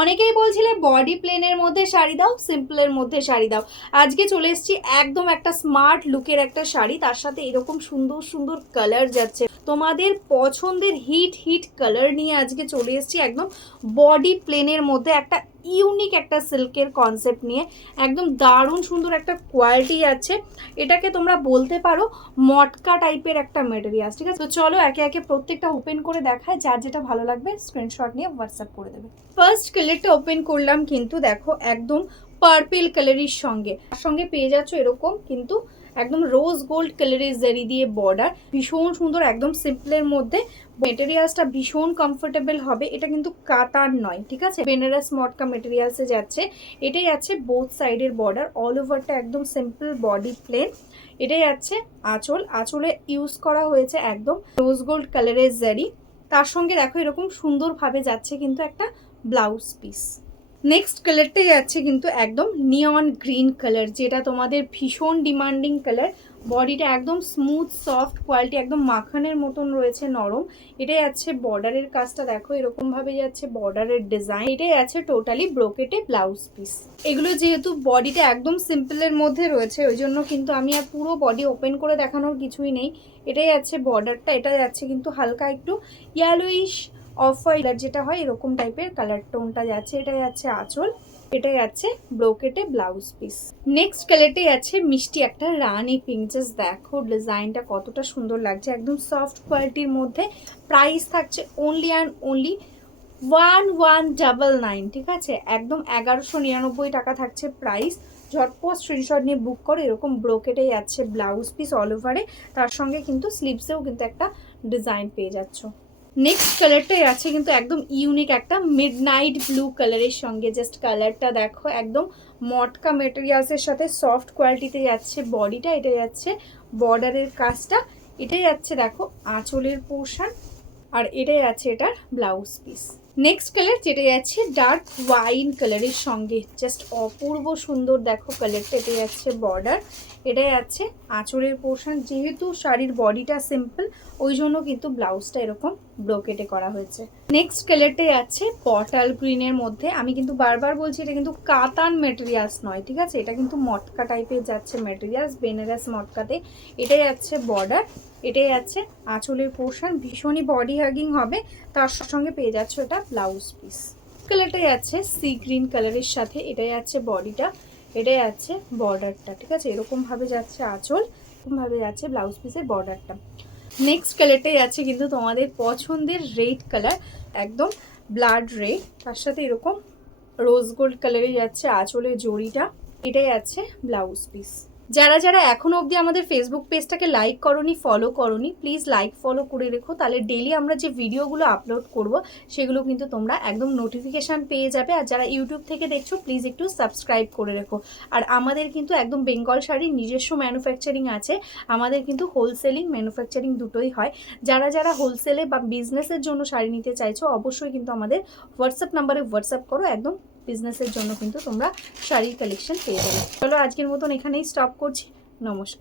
অনেকেই বলছিলে বডি প্লেনের মধ্যে শাড়ি দাও, সিম্পলের মধ্যে শাড়ি দাও। আজকে চলে এসেছি একদম একটা স্মার্ট লুকের একটা শাড়ি, তার সাথে এরকম সুন্দর সুন্দর কালার যাচ্ছে। তোমাদের পছন্দের হিট হিট কালার নিয়ে আজকে চলে এসেছি একদম বডি প্লেনের মধ্যে একটা ইউনিক একটা সিল্কের কনসেপ্ট নিয়ে। একদম দারুণ সুন্দর একটা কোয়ালিটি আছে। এটাকে তোমরা বলতে পারো মটকা টাইপের একটা মেটেরিয়াল। ঠিক আছে, তো চলো একে একে প্রত্যেকটা ওপেন করে দেখায়, যার যেটা ভালো লাগবে স্ক্রিনশট নিয়ে হোয়াটসঅ্যাপ করে দেবে। ফার্স্ট কালারটা ওপেন করলাম, কিন্তু দেখো একদম পার্পল কালারের সঙ্গে পেয়ে যাচ্ছ এরকম কিন্তু একদম রোজ গোল্ড কালারের জারি দিয়ে বর্ডার, ভীষণ সুন্দর, একদম সিম্পলের মধ্যে। মেটেরিয়ালসটা ভীষণ কমফোর্টেবল হবে। এটা কিন্তু কাতার নয়, ঠিক আছে, বেনারস মটকা মেটেরিয়ালসে যাচ্ছে। এটাই আছে বোথ সাইডের বর্ডার, অল ওভারটা একদম সিম্পল বডি প্লেন। এটাই আছে আঁচলে ইউজ করা হয়েছে একদম রোজ গোল্ড কালারের জারি। তার সঙ্গে দেখো এরকম সুন্দরভাবে যাচ্ছে কিন্তু একটা ব্লাউজ পিস। নেক্সট কালারটা যাচ্ছে কিন্তু একদম নিয়ন গ্রিন কালার, যেটা তোমাদের ভীষণ ডিমান্ডিং কালার। বডিটা একদম স্মুথ সফট কোয়ালিটি, একদম মাখনের মতন রয়েছে, নরম। এটাই আছে বর্ডারের কাজটা, দেখো এরকম ভাবে যাচ্ছে বর্ডারের ডিজাইন। এটাই আছে টোটালি ব্রোকেটে ব্লাউজ পিস। এগুলো যেহেতু বডিটা একদম সিম্পলের মধ্যে রয়েছে, ওই জন্য কিন্তু আমি আর পুরো বডি ওপেন করে দেখানোর কিছুই নেই। এটাই আছে বর্ডারটা, এটা যাচ্ছে কিন্তু হালকা একটু ইয়েলোইশ অফ হোয়াইট যেটা হয় এরকম টাইপের কালার টোনটা যাচ্ছে। এটাই আছে আঁচল, এটাই আছে ব্রোকেটে ব্লাউজ পিস। নেক্সট কালারটাই আছে মিষ্টি একটা রানি পিঙ্ক। জাস্ট দেখো ডিজাইনটা কতটা সুন্দর লাগছে, একদম সফট কোয়ালিটির মধ্যে। প্রাইস থাকছে অনলি অ্যান্ড অনলি 1199, ঠিক আছে, একদম 1199 টাকা থাকছে প্রাইস। ঝটপট স্ক্রিনশট নিয়ে বুক করে। এরকম ব্রোকেটেই আছে ব্লাউজ পিস অল ওভারে, তার সঙ্গে কিন্তু স্লিভসেও কিন্তু একটা ডিজাইন পেয়ে যাচ্ছ। নেক্সট কালারটাই আছে কিন্তু একদম ইউনিক একটা মিডনাইট ব্লু কালারের সঙ্গে। জাস্ট কালারটা দেখো, একদম মটকা মেটেরিয়ালসের সাথে সফট কোয়ালিটিতে যাচ্ছে বডিটা। এটা যাচ্ছে বর্ডারের কাজটা, এটাই যাচ্ছে দেখো আঁচলের পোর্শন, আর এটাই আছে এটার ব্লাউজ পিস। নেক্সট কালার যেটা যাচ্ছে ডার্ক ওয়াইন কালারের সঙ্গে, জাস্ট অপূর্ব সুন্দর দেখো কালারটা। এটা যাচ্ছে বর্ডার, এটাই আছে আঁচলের পোর্শন। যেহেতু শাড়ির বডিটা সিম্পল, ওই জন্য কিন্তু ব্লাউজটা এরকম ব্রোকেটে করা হয়েছে। নেক্সট কালারটাই আছে পটাল গ্রিনের মধ্যে। আমি কিন্তু বারবার বলছি এটা কিন্তু কাতান মেটেরিয়ালস নয়, ঠিক আছে, এটা কিন্তু মটকা টাইপের যাচ্ছে মেটেরিয়ালস, বেনারস মটকাতে। এটাই আছে বর্ডার, এটাই আছে আঁচলের পোর্শন, ভীষণই বডি হাগিং হবে। তার সঙ্গে পেয়ে যাচ্ছ এটা ব্লাউজ পিস। কালারটাই আছে সি গ্রিন কালারের সাথে, এটাই আছে বডিটা, এটাই আছে বর্ডারটা, ঠিক আছে, এরকম ভাবে যাচ্ছে আঁচল, এরকম ভাবে যাচ্ছে ব্লাউজ পিসের বর্ডারটা। নেক্সট কালারটাই আছে কিন্তু তোমাদের পছন্দের রেড কালার, একদম ব্লাড রেড, তার সাথে এরকম রোজ গোল্ড কালারে যাচ্ছে আঁচলের জড়িটা। এটাই আছে ব্লাউজ পিস। যারা যারা এখনো অবধি আমাদের ফেসবুক পেজটাকে লাইক করনি, ফলো করনি, প্লিজ লাইক ফলো করে রেখো, তাহলে ডেইলি আমরা যে ভিডিওগুলো আপলোড করব সেগুলো কিন্তু তোমরা একদম নোটিফিকেশান পেয়ে যাবে। আর যারা ইউটিউব থেকে দেখছো প্লিজ একটু সাবস্ক্রাইব করে রেখো। আর আমাদের কিন্তু একদম বেঙ্গল শাড়ির নিজস্ব ম্যানুফ্যাকচারিং আছে, আমাদের কিন্তু হোলসেলিং ম্যানুফ্যাকচারিং দুটোই হয়। যারা যারা হোলসেলে বা বিজনেসের জন্য শাড়ি নিতে চাইছো অবশ্যই কিন্তু আমাদের হোয়াটসঅ্যাপ নাম্বারে হোয়াটসঅ্যাপ করো, একদম বিজনেসের জন্য কিন্তু তোমরা শাড়ির কালেকশন পেয়ে যাবে। চলো আজকের মতন এখানেই স্টপ করছি, নমস্কার।